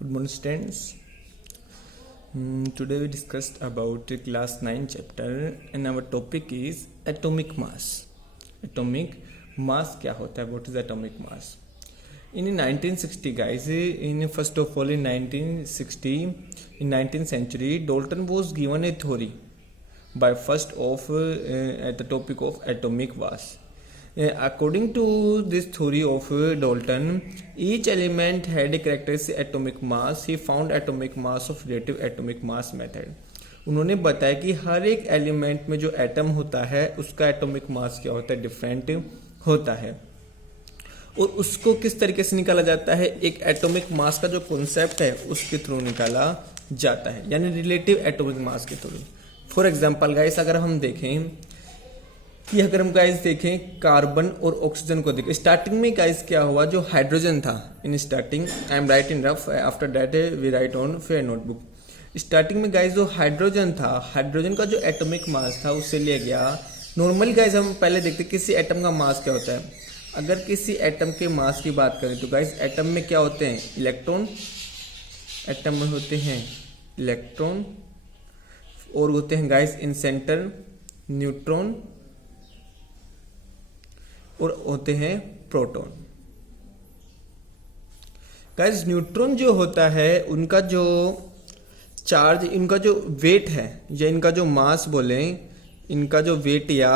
Good morning, students. Today we discussed about class 9 chapter and our topic is atomic mass. Atomic mass क्या होता है? What is atomic mass? In 1960, guys, first of all in 1960, in 19th century, Dalton was given a theory by first of at the topic of atomic mass. According to this theory of Dalton, each element had a characteristic atomic mass. He found atomic mass of relative atomic mass method. उन्होंने बताया कि हर एक element में जो atom होता है उसका atomic mass क्या होता है, डिफरेंट होता है, और उसको किस तरीके से निकाला जाता है, एक एटॉमिक मास का जो कॉन्सेप्ट है उसके थ्रू निकाला जाता है, यानी रिलेटिव एटॉमिक मास के थ्रू. फॉर एग्जांपल गाइस, अगर हम देखें कि अगर हम गाइस देखें कार्बन और ऑक्सीजन को देखें, स्टार्टिंग में गाइस क्या हुआ, जो हाइड्रोजन था in starting, I am write in rough, after that we write on fair notebook. Starting में गाइस जो हाइड्रोजन था, हाइड्रोजन का जो एटॉमिक मास था उससे लिया गया. नॉर्मली गाइस हम पहले देखते किसी एटम का मास क्या होता है. अगर किसी एटम के मास की बात करें तो गाइस एटम में क्या होते हैं, इलेक्ट्रॉन, एटम में होते हैं इलेक्ट्रॉन, और होते हैं गाइस इन सेंटर न्यूट्रॉन, और होते हैं प्रोटॉन. गाइस न्यूट्रॉन जो होता है उनका जो चार्ज, इनका जो वेट है या इनका जो मास बोले, इनका जो वेट या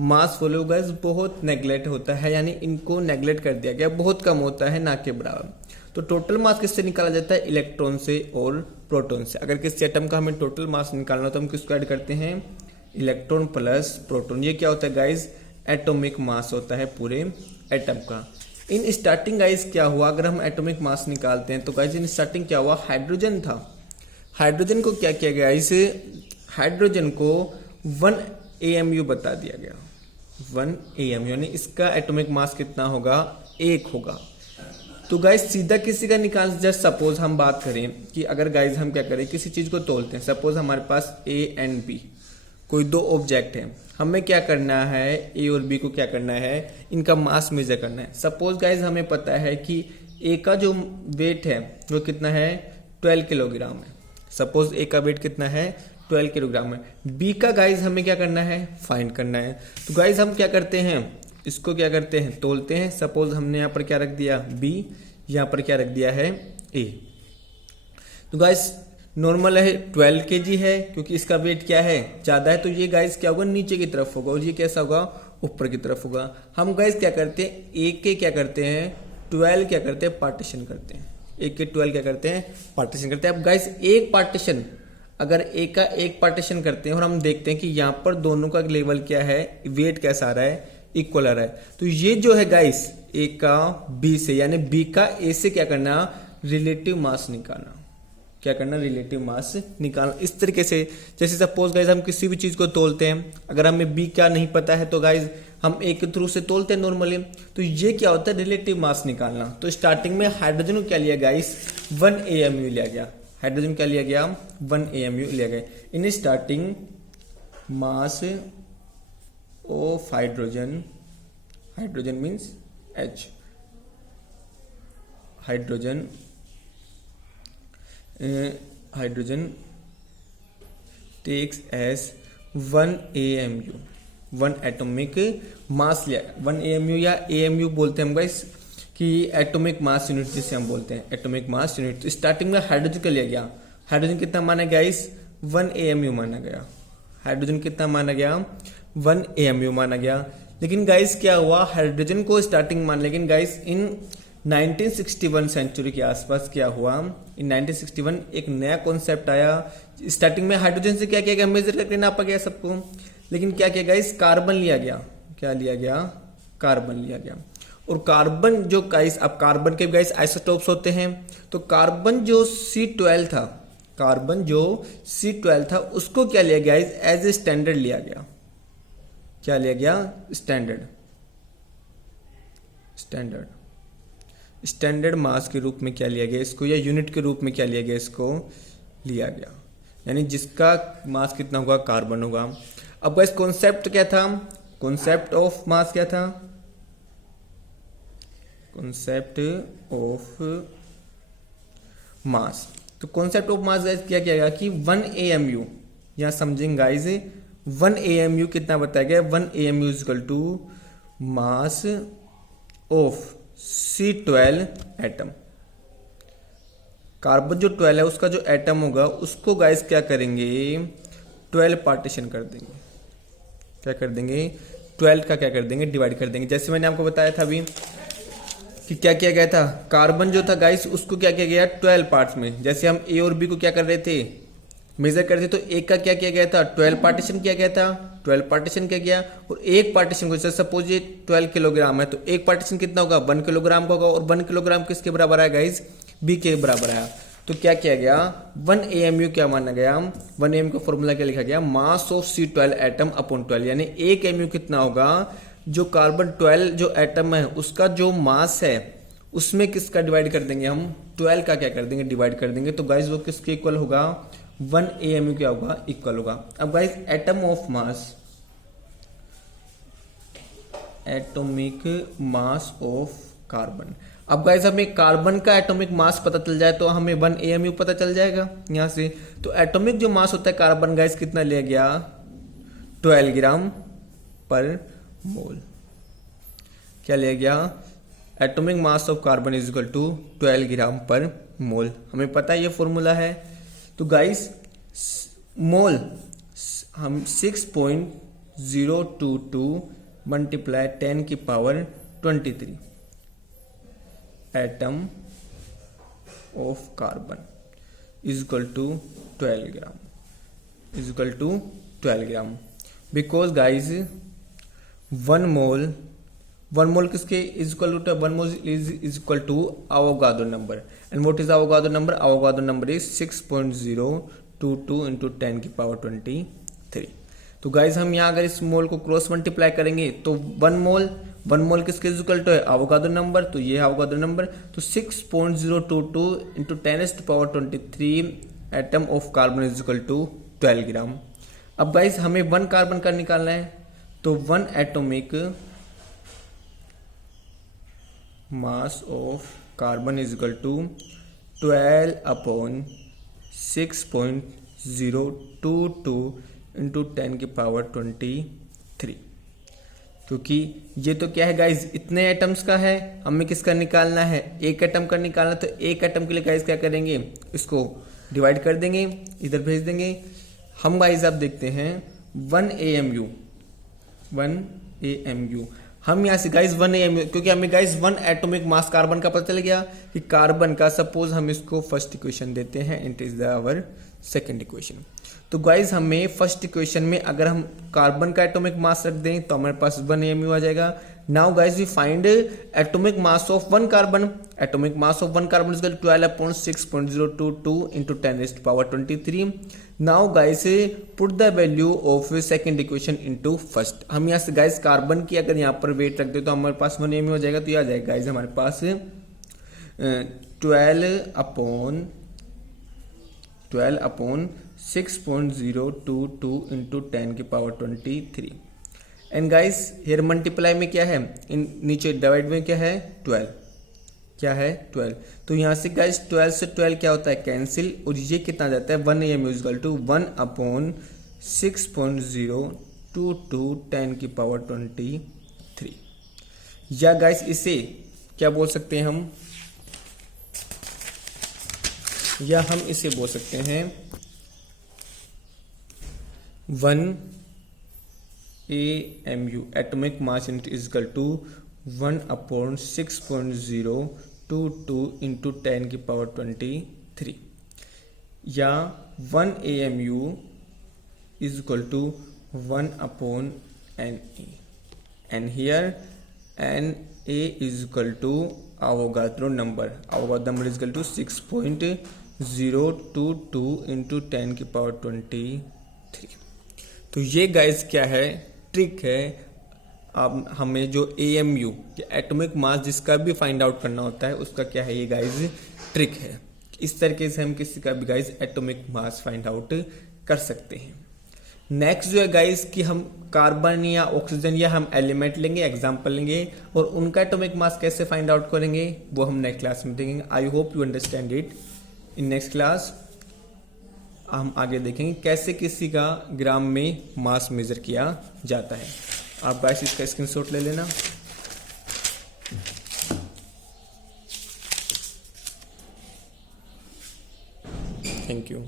मास बोले गाइस बहुत नेग्लेक्ट होता है, यानी इनको नेग्लेक्ट कर दिया गया, बहुत कम होता है, ना के बराबर. तो टोटल मास किससे निकाला जाता है, इलेक्ट्रॉन से और प्रोटॉन से. अगर किसी एटम का हमें टोटल मास निकालना हो तो हम किसको ऐड करते हैं, इलेक्ट्रॉन प्लस प्रोटॉन. ये क्या होता है गाइस, एटॉमिक मास होता है पूरे एटम का. इन स्टार्टिंग गाइस क्या हुआ, अगर हम एटॉमिक मास निकालते हैं तो गाइस इन स्टार्टिंग क्या हुआ, हाइड्रोजन था. हाइड्रोजन को क्या किया गया, इसे हाइड्रोजन को 1 AMU बता दिया गया. 1 AMU यानी इसका एटॉमिक मास कितना होगा, 1 होगा. तो गाइस सीधा किसी का निकाल, जस्ट सपोज हम बात करें कि अगर गाइस हम क्या करें, किसी चीज को तोलते हैं, सपोज हमारे पास A एंड B कोई दो ऑब्जेक्ट है, हमें क्या करना है, ए और बी को क्या करना है, इनका मास मेजर करना है. सपोज गाइज हमें पता है कि ए का जो वेट है वो कितना है, 12 किलोग्राम है. सपोज ए का वेट कितना है, 12 किलोग्राम है. बी का गाइज हमें क्या करना है, फाइंड करना है. तो गाइज हम क्या करते हैं, इसको क्या करते हैं, तोलते हैं. सपोज हमने यहाँ पर क्या रख दिया, बी, यहाँ पर क्या रख दिया है, ए. तो गाइज नॉर्मल है 12 kg है, क्योंकि इसका वेट क्या है, ज्यादा है, तो ये गाइस क्या होगा, नीचे की तरफ होगा, और ये कैसा होगा, ऊपर की तरफ होगा. हम गाइस क्या करते हैं, एक के क्या करते हैं, 12 क्या करते हैं, पार्टीशन करते हैं. एक के 12 क्या करते हैं, पार्टीशन करते हैं. अब गाइस एक पार्टीशन, अगर एक का एक पार्टीशन करते हैं और हम देखते हैं कि यहाँ पर दोनों का लेवल क्या है, वेट कैसा आ रहा है, इक्वल आ रहा है, तो ये जो है गाइस ए का बी से, यानी बी का ए से क्या करना, रिलेटिव मास निकालना. क्या करना, रिलेटिव मास निकालना. इस तरीके से जैसे सपोज गाइज हम किसी भी चीज को तोलते हैं, अगर हमें बी क्या नहीं पता है तो गाइज हम ए के थ्रू से तोलते हैं नॉर्मली. तो ये क्या होता है, रिलेटिव मास निकालना. तो स्टार्टिंग में हाइड्रोजन को क्या लिया गाइज, 1 AMU लिया गया. हाइड्रोजन क्या लिया गया, 1 AMU लिया गया. In starting mass of hydrogen, hydrogen means H, hydrogen takes as 1 AMU, 1 atomic मास लिया. 1 AMU या AMU बोलते हैं हम गाइस कि एटॉमिक मास यूनिट, जिसे हम बोलते हैं एटॉमिक मास यूनिट. तो स्टार्टिंग में हाइड्रोजन का लिया गया. हाइड्रोजन कितना माना गया, इस 1 AMU माना गया. हाइड्रोजन कितना माना गया, 1 AMU माना गया. लेकिन गाइस क्या हुआ, हाइड्रोजन को स्टार्टिंग मान, लेकिन गाइस इन 1961 सेंचुरी के आसपास क्या हुआ, इन 1961 एक नया कॉन्सेप्ट आया. स्टार्टिंग में हाइड्रोजन से क्या किया गया, मेजर करके नापा गया सबको, लेकिन क्या किया गाइस, कार्बन लिया गया. क्या लिया गया, कार्बन लिया गया. और कार्बन जो गाइस, अब कार्बन के गाइस आइसोटोप्स होते हैं, तो कार्बन जो C12 था, कार्बन जो C12 था उसको क्या लिया गया, एज ए स्टैंडर्ड लिया गया. क्या लिया गया, स्टैंडर्ड, स्टैंडर्ड स्टैंडर्ड मास के रूप में क्या लिया गया इसको, या यूनिट के रूप में क्या लिया गया, इसको लिया गया. यानी जिसका मास कितना होगा, कार्बन होगा. अब गाइस कॉन्सेप्ट क्या था, कॉन्सेप्ट ऑफ मास क्या था, कॉन्सेप्ट ऑफ मास। तो कॉन्सेप्ट ऑफ मास गाइस क्या किया गया कि 1 AMU, यहाँ समझेंगे गाइस 1 AMU कितना बताया गया, 1 AMU is equal to mass of C12 atom. Carbon जो 12 है उसका जो एटम होगा उसको गाइस क्या करेंगे, 12 पार्टीशन कर देंगे। क्या कर देंगे, 12 का क्या कर देंगे, डिवाइड कर देंगे। जैसे मैंने आपको बताया था अभी कि क्या किया गया था, कार्बन जो था गाइस उसको क्या किया गया 12 पार्ट्स में। जैसे हम ए और बी को क्या कर रहे थे, मेजर कर रहे थे, तो एक का क्या किया गया था, 12 पार्टीशन किया गया था, 12 पार्टीशन किया गया। और एक पार्टीशन को, जैसे सपोज ये 12 किलोग्राम है, तो एक पार्टीशन कितना होगा, 1 किलोग्राम का होगा। और 1 किलोग्राम किसके बराबर है गाइस, बी के बराबर आया। तो क्या किया गया, 1 AMU क्या माना गया, 1 AMU का फॉर्मूला क्या लिखा गया, मास ऑफ C12 एटम अपॉन 12, यानी 1 AMU कितना होगा, जो कार्बन 12 जो एटम है उसका जो मास है उसमें किसका डिवाइड कर देंगे हम, 12 का क्या कर देंगे, डिवाइड कर देंगे। तो गाइस वो किसके इक्वल होगा, 1 AMU क्या होगा, इक्वल होगा। अब guys atom of mass, atomic mass of carbon. अब गाइस हमें कार्बन का एटॉमिक मास पता चल जाए तो हमें 1 AMU पता चल जाएगा यहां से। तो एटॉमिक जो मास होता है कार्बन गाइस कितना लिया गया, 12 ग्राम पर मोल। क्या लिया गया, atomic mass of carbon is equal to 12 gram पर मोल। हमें पता है ये फॉर्मूला है। तो गाइस मोल हम 6.022 मल्टीप्लाई 10 की power 23 atom of carbon is equal to 12 gram, is equal to 12 gram. Because guys 1 mole किसके is equal to, 1 mole is equal to Avogadro number. And what is Avogadro number, Avogadro number is 6.022 into 10 की power 23। तो guys हम यहाँ अगर इस मोल को cross multiply करेंगे तो 1 मोल किसके इक्वल टू है, अवोगाड्रो नंबर। तो ये है अवोगाड्रो नंबर। तो 6.022 इंटू 10 की power 23 atom of carbon is equal to 12 gram. अब गाइज हमें 1 कार्बन का निकालना है, तो 1 atomic mass of carbon is equal to 12 upon 6.022 into 10 की पावर 23। क्योंकि ये तो क्या है गाइज, इतने एटम्स का है, हमें किसका निकालना है, एक एटम का निकालना। तो एक एटम के लिए गाइज क्या करेंगे, इसको डिवाइड कर देंगे, इधर भेज देंगे। हम गाइज आप देखते हैं 1 AMU हम यहाँ से गाइज 1 AMU, क्योंकि हमें गाइज 1 एटॉमिक मास कार्बन का पता चल गया कि कार्बन का, सपोज हम इसको फर्स्ट इक्वेशन देते हैं, it is our second equation. तो गाइज हमें फर्स्ट इक्वेशन में अगर हम कार्बन का एटॉमिक मास रख दें तो हमारे पास 1 AMU आ जाएगा। Now guys we find atomic mass of 1 carbon. Atomic mass of 1 carbon is 12 upon 6.022 into 10 की power 23। Now guys put the value of second equation into first. हम यहाँ से गाइज कार्बन की अगर यहाँ पर वेट रख दे तो हमारे पास 1 AMU हो जाएगा। तो ये आ जाएगा गाइज हमारे पास 12 अपॉन 6.022 इंटू 10 की power 23। And guys here multiply में क्या है, इन नीचे डिवाइड में क्या है 12, क्या है 12। तो यहाँ से गाइस 12 से 12 क्या होता है, कैंसिल। और ये कितना जाता है 1 AMU इक्वल टू 1 अपॉन 6.022 10 की पावर 23। या गाइस इसे क्या बोल सकते हैं हम, या हम इसे बोल सकते हैं 1 AMU atomic mass is equal to 1 upon 6.022 into 10 की पावर 23। या 1 AMU is equal to 1 upon NA and here NA is equal to Avogadro number. Avogadro number is equal to 6.022 into 10 की पावर 23। तो ये गाइस क्या है, trick है। अब हमें जो AMU एटॉमिक मास जिसका भी फाइंड आउट करना होता है उसका क्या है, ये गाइस ट्रिक है। इस तरीके से हम किसी का भी guys atomic mass find out कर सकते हैं। नेक्स्ट जो है गाइस कि हम कार्बन या ऑक्सीजन या हम एलिमेंट लेंगे, एग्जांपल लेंगे और उनका एटॉमिक मास कैसे फाइंड आउट करेंगे वो हम नेक्स्ट क्लास में देखेंगे। I hope you understand it. In next class हम आगे देखेंगे कैसे किसी का ग्राम में मास मेजर किया जाता है। आप गाइस इसका स्क्रीनशॉट ले लेना। Thank you.